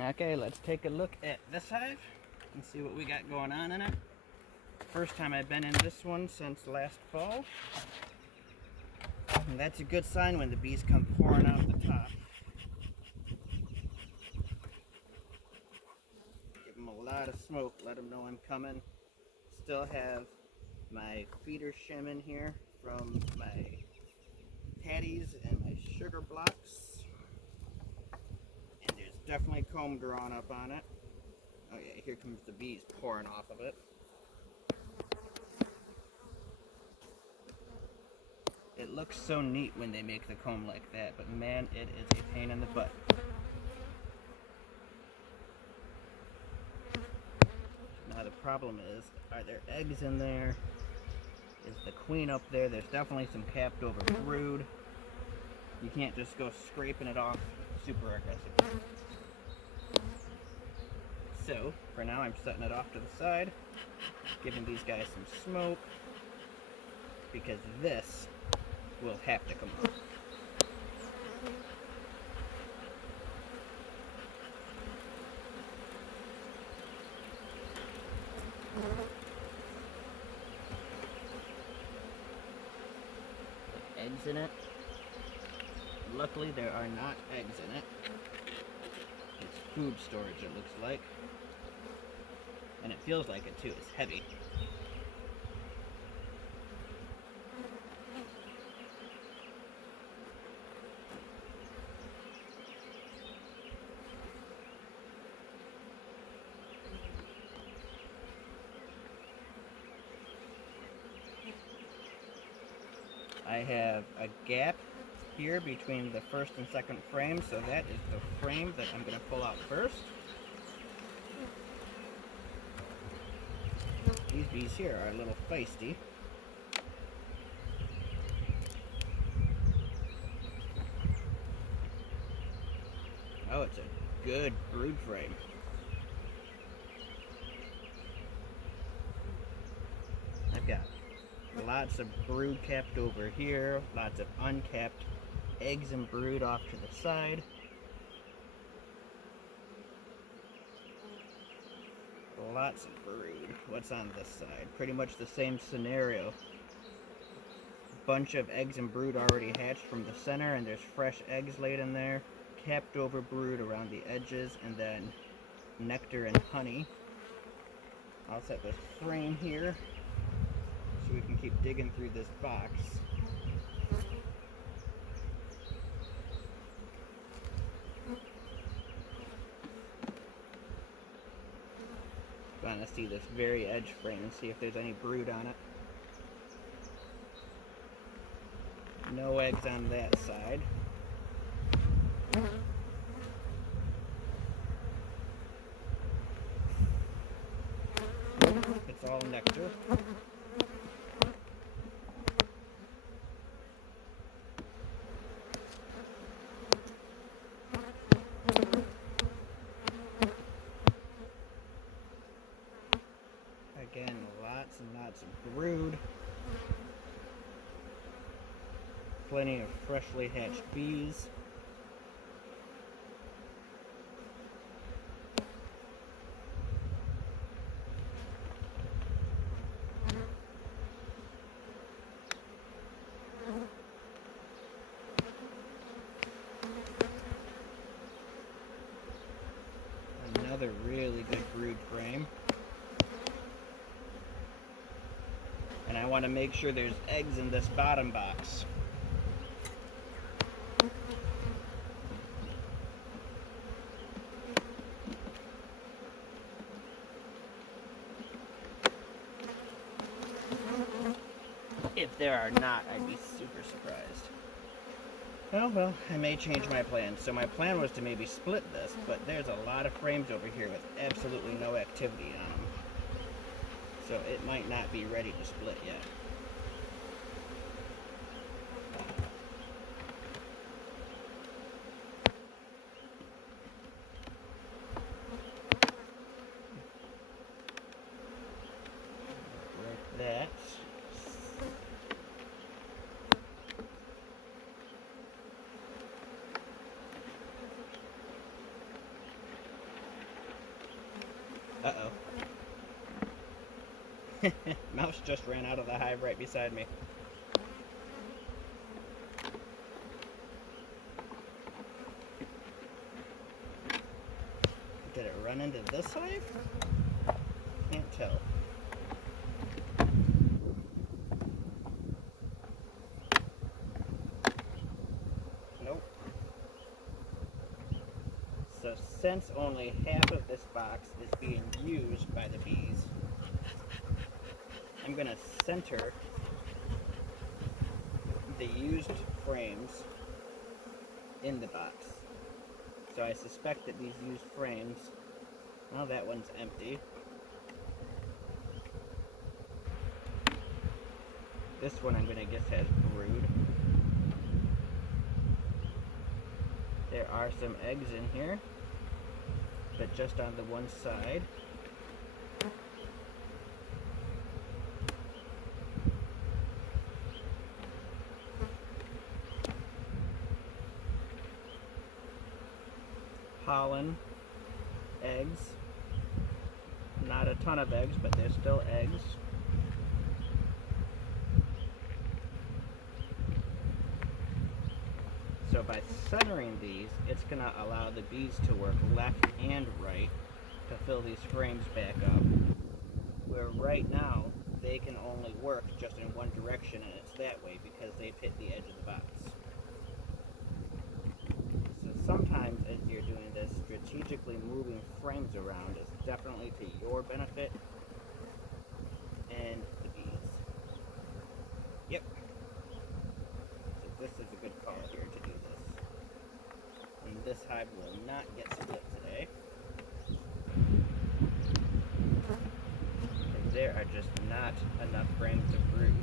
Okay, let's take a look at this hive and see what we got going on in it. First time I've been in this one since last fall. And that's a good sign when the bees come pouring out the top. Give them a lot of smoke, let them know I'm coming. Still have my feeder shim in here from my patties and my sugar blocks. And there's definitely comb drawn up on it. Oh yeah, here comes the bees pouring off of it. It looks so neat when they make the comb like that, but man, it is a pain in the butt. Now the problem is, are there eggs in there? Is the queen up there? There's definitely some capped over brood. You can't just go scraping it off super aggressively. So, for now I'm setting it off to the side, giving these guys some smoke, because this will have to come out. Eggs in it. Luckily there are not eggs in it. It's food storage, it looks like. And it feels like it too, it's heavy. I have a gap here between the first and second frame, so that is the frame that I'm going to pull out first. These bees here are a little feisty. Oh, it's a good brood frame. I've got lots of brood capped over here, lots of uncapped eggs and brood off to the side. Lots of brood. What's on this side? Pretty much the same scenario. Bunch of eggs and brood already hatched from the center, and there's fresh eggs laid in there. Capped over brood around the edges, and then nectar and honey. I'll set this frame here so we can keep digging through this box. Want to see this very edge frame and see if there's any brood on it. No eggs on that side. It's all nectar. Again, lots and lots of brood. Plenty of freshly hatched bees. Another really good brood frame. And I want to make sure there's eggs in this bottom box. If there are not, I'd be super surprised. Oh well, I may change my plan. So my plan was to maybe split this, but there's a lot of frames over here with absolutely no activity on them. So it might not be ready to split yet. Like that. Uh-oh. Mouse just ran out of the hive right beside me. Did it run into this hive? Can't tell. Nope. So since only half of this box is being used by the bees, I'm going to center the used frames in the box. So I suspect that these used frames, well, that one's empty. This one I'm going to guess has brood. There are some eggs in here, but just on the one side. Pollen, eggs, not a ton of eggs, but there's still eggs. So by centering these, it's going to allow the bees to work left and right to fill these frames back up. Where right now, they can only work just in one direction, and it's that way because they've hit the edge of the box. So sometimes as you're doing this, strategically moving frames around is definitely to your benefit and the bees. Yep. So this is a good call here to do this. And this hive will not get split today. Because there are just not enough frames to brood.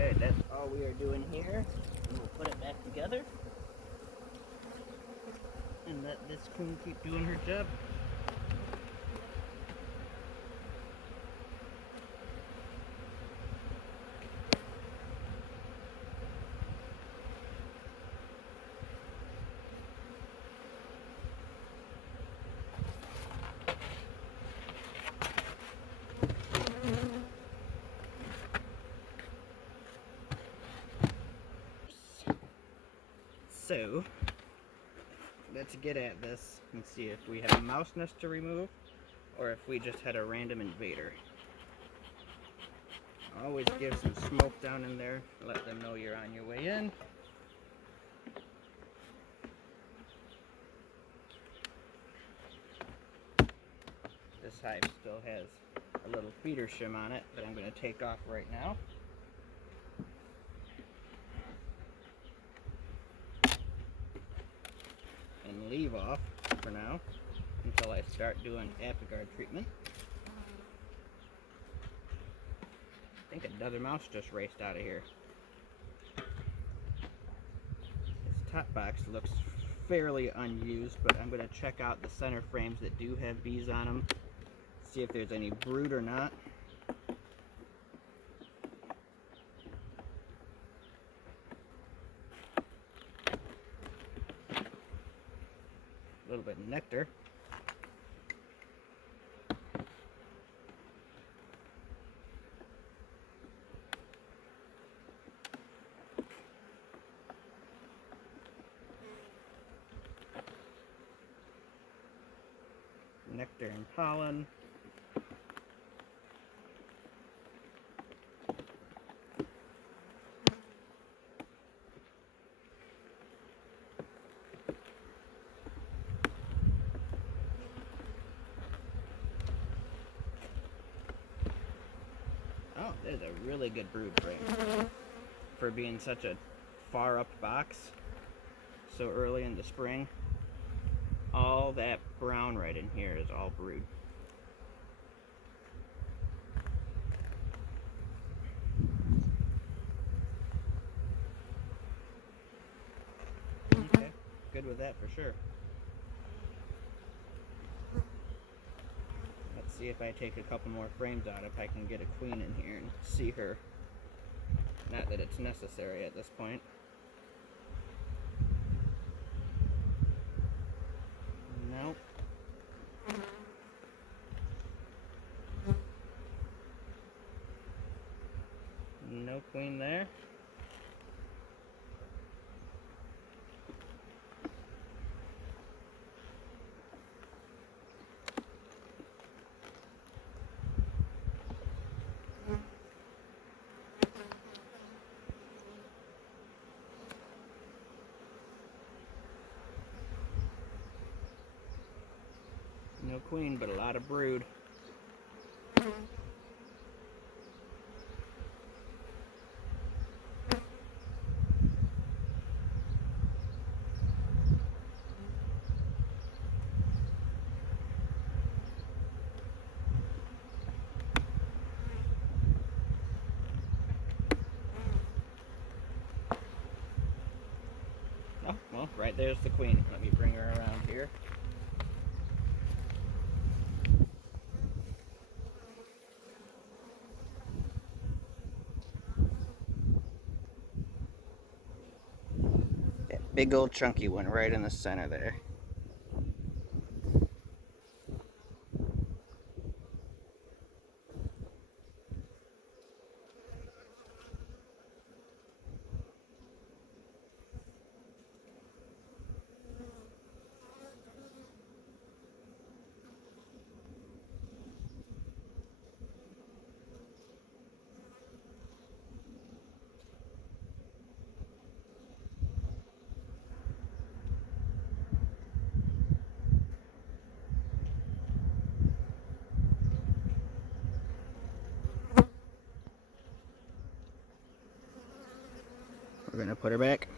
Okay, that's all we are doing here. And we'll put it back together. And let this queen keep doing her job. So, let's get at this and see if we have a mouse nest to remove or if we just had a random invader. Always give some smoke down in there, let them know you're on your way in. This hive still has a little feeder shim on it that I'm going to take off right now. And leave off for now until I start doing Apigard treatment. I think another mouse just raced out of here. This top box looks fairly unused, but I'm going to check out the center frames that do have bees on them, see if there's any brood or not. A little bit of nectar. Nectar and pollen. Oh, there's a really good brood frame for being such a far up box so early in the spring. All that brown right in here is all brood. good with that for sure. Let's see if I take a couple more frames out, if I can get a queen in here and see her. Not that it's necessary at this point. Nope. No queen there. No queen, but a lot of brood. Oh, well, right there's the queen. Let me bring her around here. That big old chunky one right in the center there. We're gonna put her back.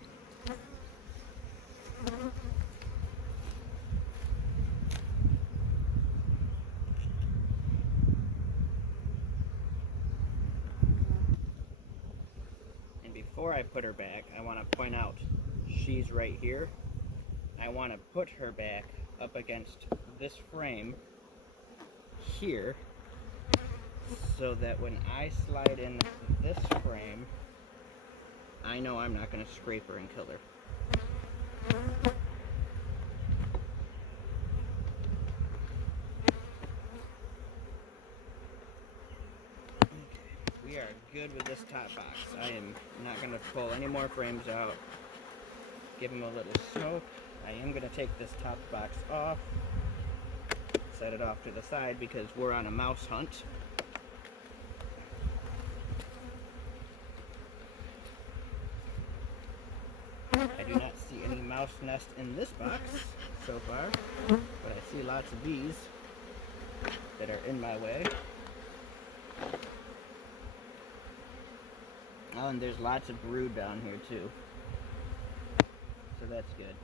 And before I put her back, I want to point out she's right here. I want to put her back up against this frame here, so that when I slide in this frame, I know I'm not going to scrape her and kill her. Okay, we are good with this top box. I am not going to pull any more frames out. Give them a little soak. I am going to take this top box off, set it off to the side because we're on a mouse hunt. I do not see any mouse nest in this box so far, but I see lots of bees that are in my way. Oh, and there's lots of brood down here too, so that's good.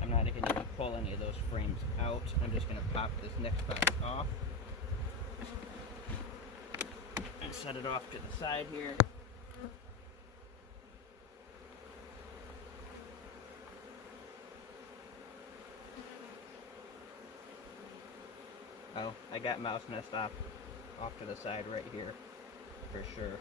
I'm not going to even pull any of those frames out. I'm just going to pop this next box off and set it off to the side here. Oh, I got mouse nest off to the side right here, for sure.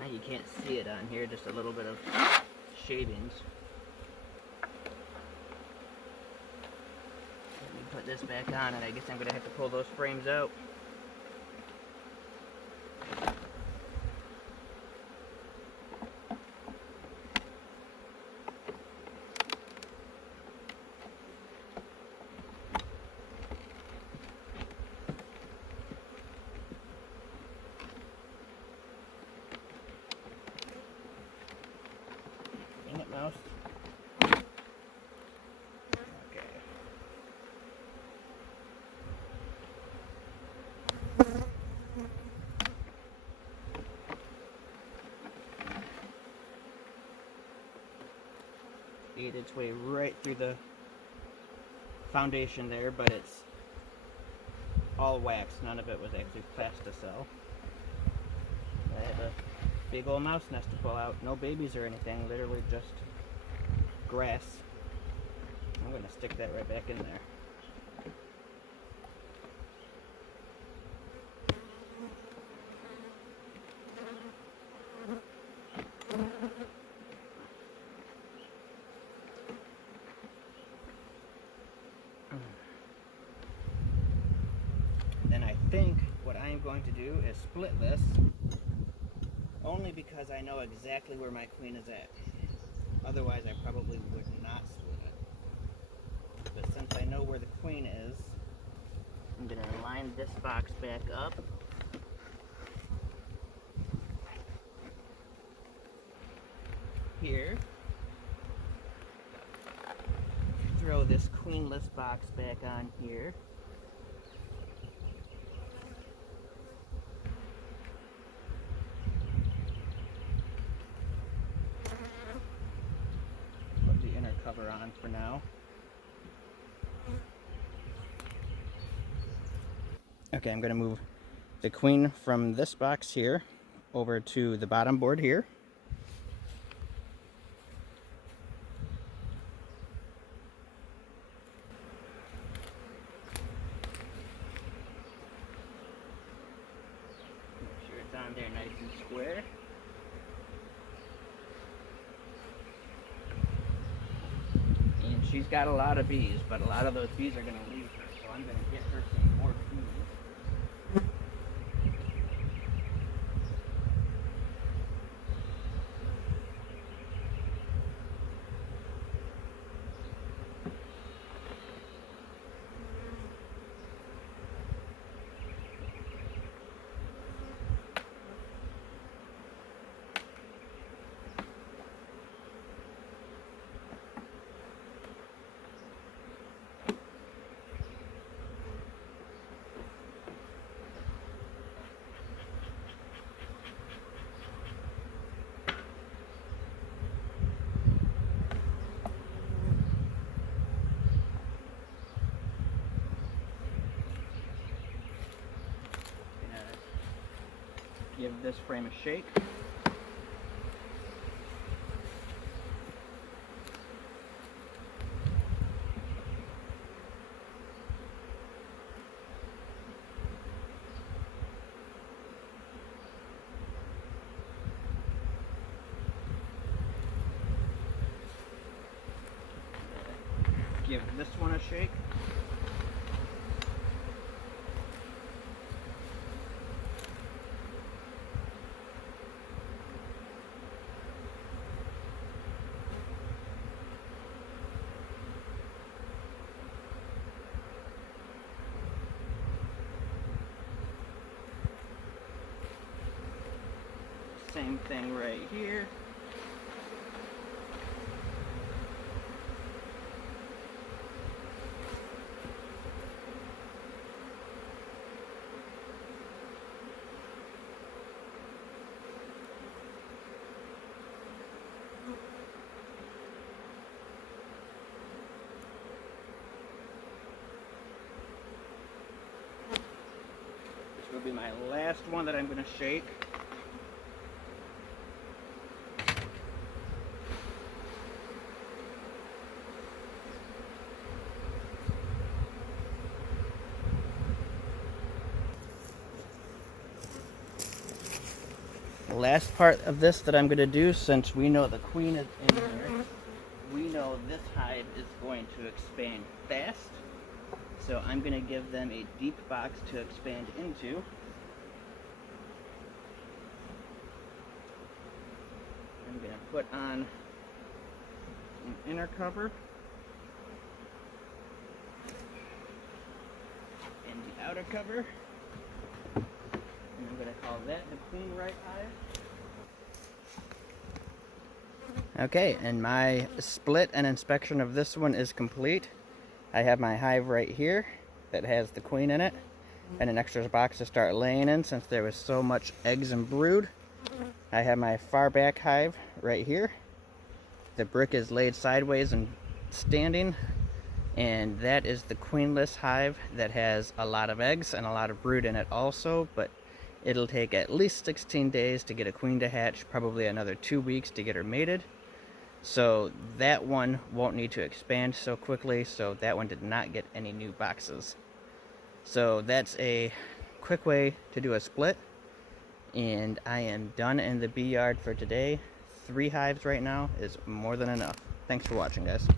Now you can't see it on here, just a little bit of shavings. Let me put this back on, and I guess I'm going to have to pull those frames out. Dang it, mouse. Okay. made its way right through the foundation there, but it's all wax. None of it was actually plasticell. I have a big old mouse nest to pull out. No babies or anything, literally just grass. I'm going to stick that right back in there. Then I think what I am going to do is split this, only because I know exactly where my queen is at. Otherwise I probably would not split it. But since I know where the queen is, I'm going to line this box back up. Here. Throw this queenless box back on here. Put the inner cover on for now. Okay, I'm going to move the queen from this box here over to the bottom board here. Make sure it's on there nice and square. And she's got a lot of bees, but a lot of those bees are going to leave her, so I'm going to get her some more bees. Give this frame a shake. Give this one a shake. Same thing right here. This will be my last one that I'm going to shake. The last part of this that I'm going to do, since we know the queen is in here, we know this hive is going to expand fast. So I'm going to give them a deep box to expand into. I'm going to put on an inner cover and the outer cover. And I'm going to call that the queen right hive. Okay, and my split and inspection of this one is complete. I have my hive right here that has the queen in it, and an extra box to start laying in since there was so much eggs and brood. I have my far back hive right here The brick is laid sideways and standing, and that is the queenless hive that has a lot of eggs and a lot of brood in it also, but it'll take at least 16 days to get a queen to hatch, probably another 2 weeks to get her mated. So that one won't need to expand so quickly, so that one did not get any new boxes. So that's a quick way to do a split, and I am done in the bee yard for today. 3 hives right now is more than enough. Thanks for watching, guys.